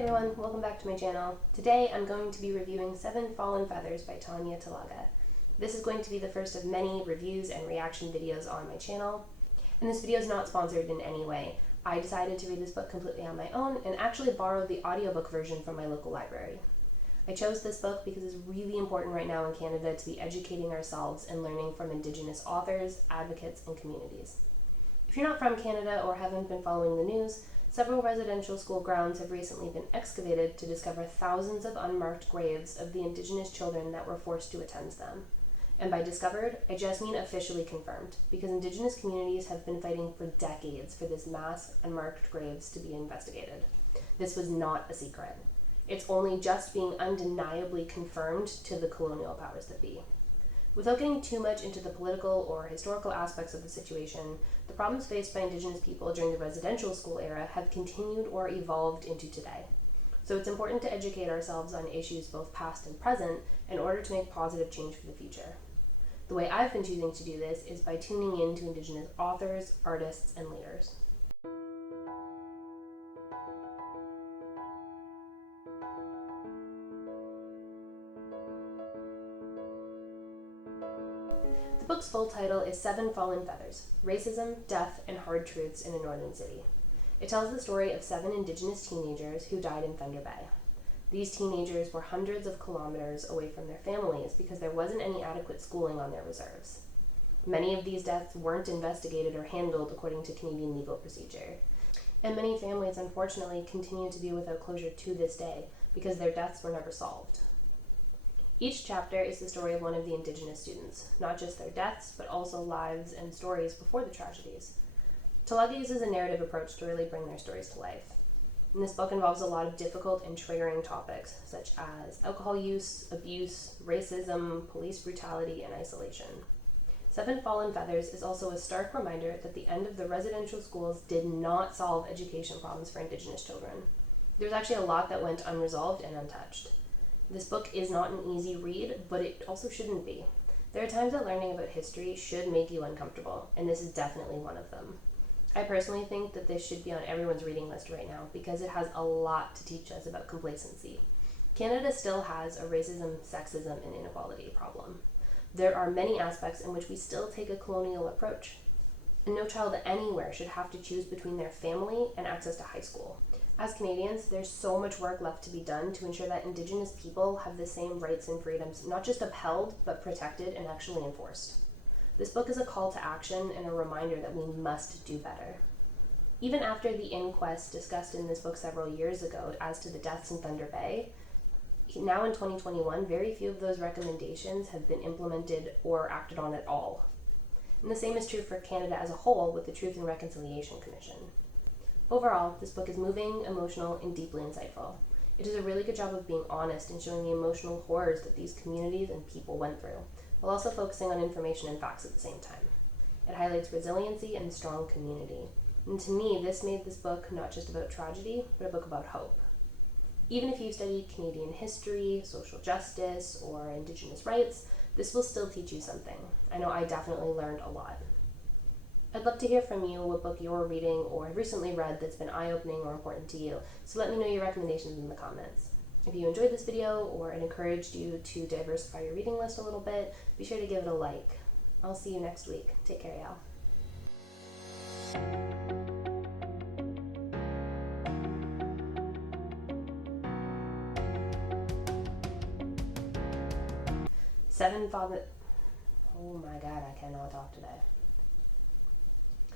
everyone, welcome back to my channel. Today I'm going to be reviewing Seven Fallen Feathers by Tanya Talaga. This is going to be the first of many reviews and reaction videos on my channel, and this video is not sponsored in any way. I decided to read this book completely on my own and actually borrowed the audiobook version from my local library. I chose this book because it's really important right now in Canada to be educating ourselves and learning from Indigenous authors, advocates, and communities. If you're not from Canada or haven't been following the news, several residential school grounds have recently been excavated to discover thousands of unmarked graves of the Indigenous children that were forced to attend them. And by discovered, I just mean officially confirmed, because Indigenous communities have been fighting for decades for this mass unmarked graves to be investigated. This was not a secret. It's only just being undeniably confirmed to the colonial powers that be. Without getting too much into the political or historical aspects of the situation, the problems faced by Indigenous people during the residential school era have continued or evolved into today. So it's important to educate ourselves on issues both past and present in order to make positive change for the future. The way I've been choosing to do this is by tuning in to Indigenous authors, artists, and leaders. The book's full title is Seven Fallen Feathers: Racism, Death, and Hard Truths in a Northern City. It tells the story of 7 Indigenous teenagers who died in Thunder Bay. These teenagers were hundreds of kilometers away from their families because there wasn't any adequate schooling on their reserves. Many of these deaths weren't investigated or handled according to Canadian legal procedure. And many families, unfortunately, continue to be without closure to this day because their deaths were never solved. Each chapter is the story of one of the Indigenous students, not just their deaths, but also lives and stories before the tragedies. Talaga uses a narrative approach to really bring their stories to life. And this book involves a lot of difficult and triggering topics, such as alcohol use, abuse, racism, police brutality, and isolation. Seven Fallen Feathers is also a stark reminder that the end of the residential schools did not solve education problems for Indigenous children. There's actually a lot that went unresolved and untouched. This book is not an easy read, but it also shouldn't be. There are times that learning about history should make you uncomfortable, and this is definitely one of them. I personally think that this should be on everyone's reading list right now because it has a lot to teach us about complacency. Canada still has a racism, sexism, and inequality problem. There are many aspects in which we still take a colonial approach, and no child anywhere should have to choose between their family and access to high school. As Canadians, there's so much work left to be done to ensure that Indigenous people have the same rights and freedoms, not just upheld, but protected and actually enforced. This book is a call to action and a reminder that we must do better. Even after the inquest discussed in this book several years ago as to the deaths in Thunder Bay, now in 2021, very few of those recommendations have been implemented or acted on at all. And the same is true for Canada as a whole with the Truth and Reconciliation Commission. Overall, this book is moving, emotional, and deeply insightful. It does a really good job of being honest and showing the emotional horrors that these communities and people went through, while also focusing on information and facts at the same time. It highlights resiliency and strong community. And to me, this made this book not just about tragedy, but a book about hope. Even if you've studied Canadian history, social justice, or Indigenous rights, this will still teach you something. I know I definitely learned a lot. I'd love to hear from you what book you're reading or have recently read that's been eye-opening or important to you, so let me know your recommendations in the comments. If you enjoyed this video or it encouraged you to diversify your reading list a little bit, be sure to give it a like. I'll see you next week. Take care, y'all. Oh my god, I cannot talk today.